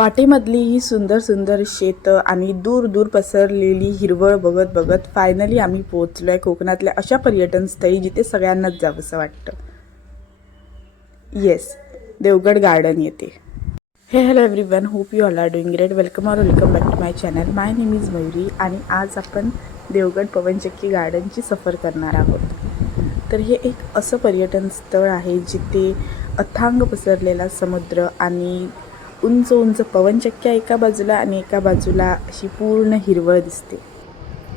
वाटेमधली ही सुंदर सुंदर शेतं आणि दूर दूर पसरलेली हिरवळ बघत बघत फायनली आम्ही पोहोचलोय कोकणातल्या अशा पर्यटन स्थळी जिथे सगळ्यांनाच जावंसं वाटतं. येस, देवगड गार्डन येते. Hey hello everyone, hope you all are doing great. Welcome back to my channel. My name is Mayuri आणि आज आपण देवगड पवनचक्की गार्डनची सफर करणार आहोत. तर हे एक असं पर्यटन स्थळ आहे जिथे अथांग पसरलेला समुद्र आणि उंच उंच पवनचक्क्या एका बाजूला आणि एका बाजूला अशी पूर्ण हिरवळ दिसते.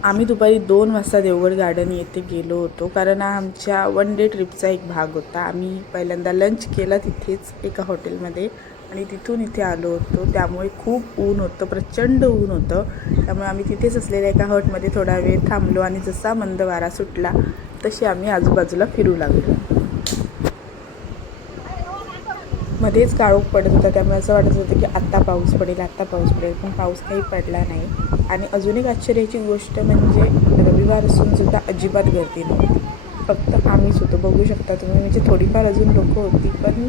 आम्ही दुपारी 2 वाजता देवगड गार्डन येथे गेलो होतो कारण हा आमच्या 1 डे ट्रिपचा एक भाग होता. आम्ही पहिल्यांदा लंच केला तिथेच एका हॉटेलमध्ये आणि तिथून इथे आलो होतो. त्यामुळे खूप ऊन होतं, प्रचंड ऊन होतं. त्यामुळे आम्ही तिथेच असलेल्या एका हॉटमध्ये थोडा वेळ थांबलो आणि जसा मंद वारा सुटला तसे आम्ही आजूबाजूला फिरू लागलो. मध्येच काळोख पडत होता, त्यामुळे असं वाटत होतं की आत्ता पाऊस पडेल, पण पाऊस काही पडला नाही. आणि अजून एक आश्चर्याची गोष्ट म्हणजे रविवार असूनसुद्धा अजिबात गर्दी नव्हती. फक्त आम्हीच होतो. बघू शकता तुम्ही, म्हणजे थोडीफार अजून लोकं होती पण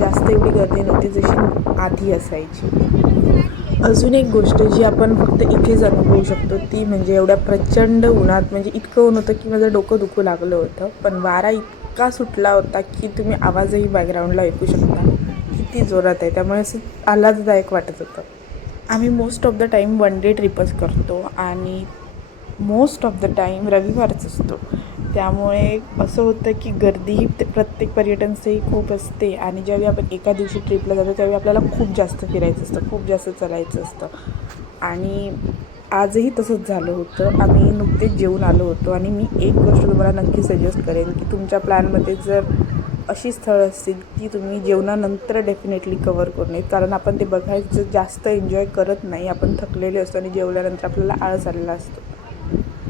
जास्त एवढी गर्दी नव्हती जशी आधी असायची. अजून एक गोष्ट जी आपण फक्त इथेच अनुभवू शकतो ती म्हणजे एवढ्या प्रचंड उन्हात, म्हणजे इतकं ऊन होतं की माझं डोकं दुखू लागलं होतं. पण वारा इतका सुटला होता की तुम्ही आवाजही बॅकग्राऊंडला ऐकू शकता किती जोरात आहे. त्यामुळे असं आल्हाददायक वाटत होतं. आम्ही most of the time 1 day ट्रिपच करतो आणि मोस्ट ऑफ द टाईम रविवारच असतो. त्यामुळे असं होतं की गर्दीही प्रत्येक पर्यटनस्थळी खूप असते आणि ज्यावेळी आपण एका दिवशी ट्रिपला जातो त्यावेळी आपल्याला खूप जास्त फिरायचं असतं, खूप जास्त चालायचं असतं. आणि आजही तसंच झालं होतं. आम्ही नुकतेच जेवून आलो होतो आणि मी एक गोष्ट तुम्हाला नक्की सजेस्ट करेन की तुमच्या प्लॅनमध्ये जर अशी स्थळं असतील की तुम्ही जेवणानंतर डेफिनेटली कवर करू नयेत. कारण आपण ते बघायचं जास्त एन्जॉय करत नाही. आपण थकलेले असतो आणि जेवल्यानंतर आपल्याला आळस आलेला असतो.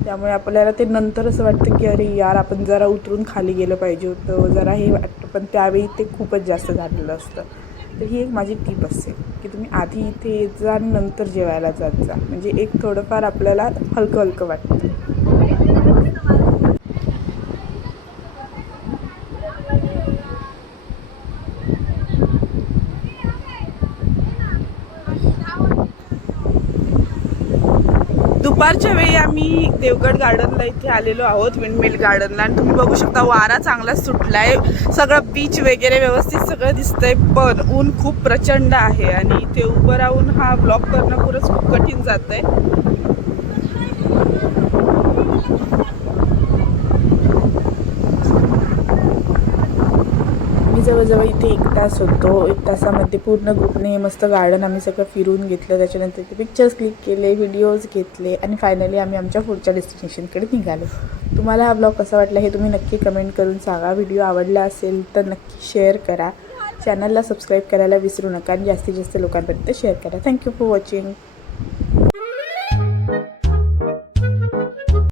त्यामुळे आपल्याला ते नंतर असं वाटतं की अरे यार, आपण जरा उतरून खाली गेलं पाहिजे होतं, जरा हे वाटतं. पण त्यावेळी ते खूपच जास्त झालेलं असतं. तर ही एक माझी टीप असेल की तुम्ही आधी इथे येत जा आणि नंतर जेवायला जात जा. म्हणजे एक थोडंफार आपल्याला हलकं हलकं वाटतं. दुपारच्या वेळी आम्ही देवगड गार्डनला इथे आलेलो आहोत, विंडमिल गार्डनला. आणि तुम्ही बघू शकता वारा चांगला सुटला आहे, सगळं बीच वगैरे व्यवस्थित सगळं दिसतंय. पण ऊन खूप प्रचंड आहे आणि इथे उभं राहून हा ब्लॉग करणं खरंच खूप कठीण जात आहे. मी जवळजवळ इथे 1 तास होतो. 1 तासामध्ये पूर्ण ग्रुपने मस्त गार्डन आम्ही सगळं फिरून घेतलं. त्याच्यानंतर ते पिक्चर्स क्लिक केले, व्हिडिओज घेतले आणि फायनली आम्ही आमच्या पुढच्या डेस्टिनेशनकडे निघालो. तुम्हाला हा ब्लॉग कसा वाटला हे तुम्ही नक्की कमेंट करून सांगा. व्हिडिओ आवडला असेल तर नक्की शेअर करा. चॅनलला सबस्क्राईब करायला विसरू नका आणि जास्तीत जास्त लोकांपर्यंत शेअर करा. Thank you for watching.